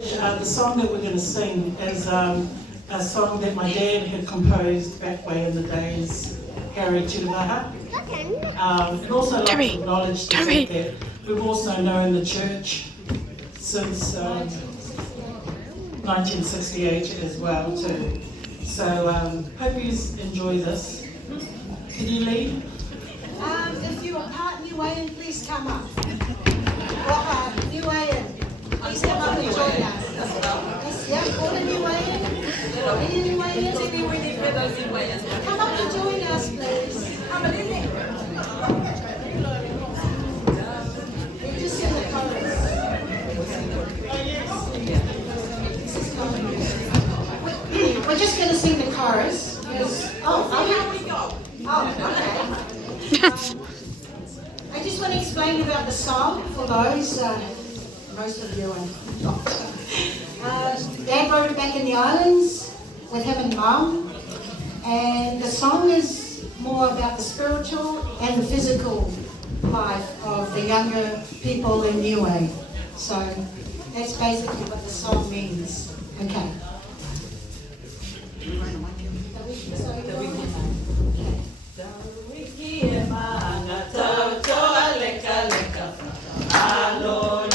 The song that we're going to sing is a song that my dad had composed back way in the days, Harry Tūvaha. And also like to acknowledge the fact that we've also known the church since 1968 as well too. So hope you enjoy this. Can you lead? If you are part Niue, please come up. Niue, please come up and join us. Yeah, all the Niue. Come up and join us, please. You just sing the chorus. We're just going to sing the chorus. Okay. I just want to explain about the song for those, most of you not. Dad wrote it back in the islands with him and Mum, and the song is more about the spiritual and the physical life of the younger people in Niue. So that's basically what the song means. Okay. Alolo,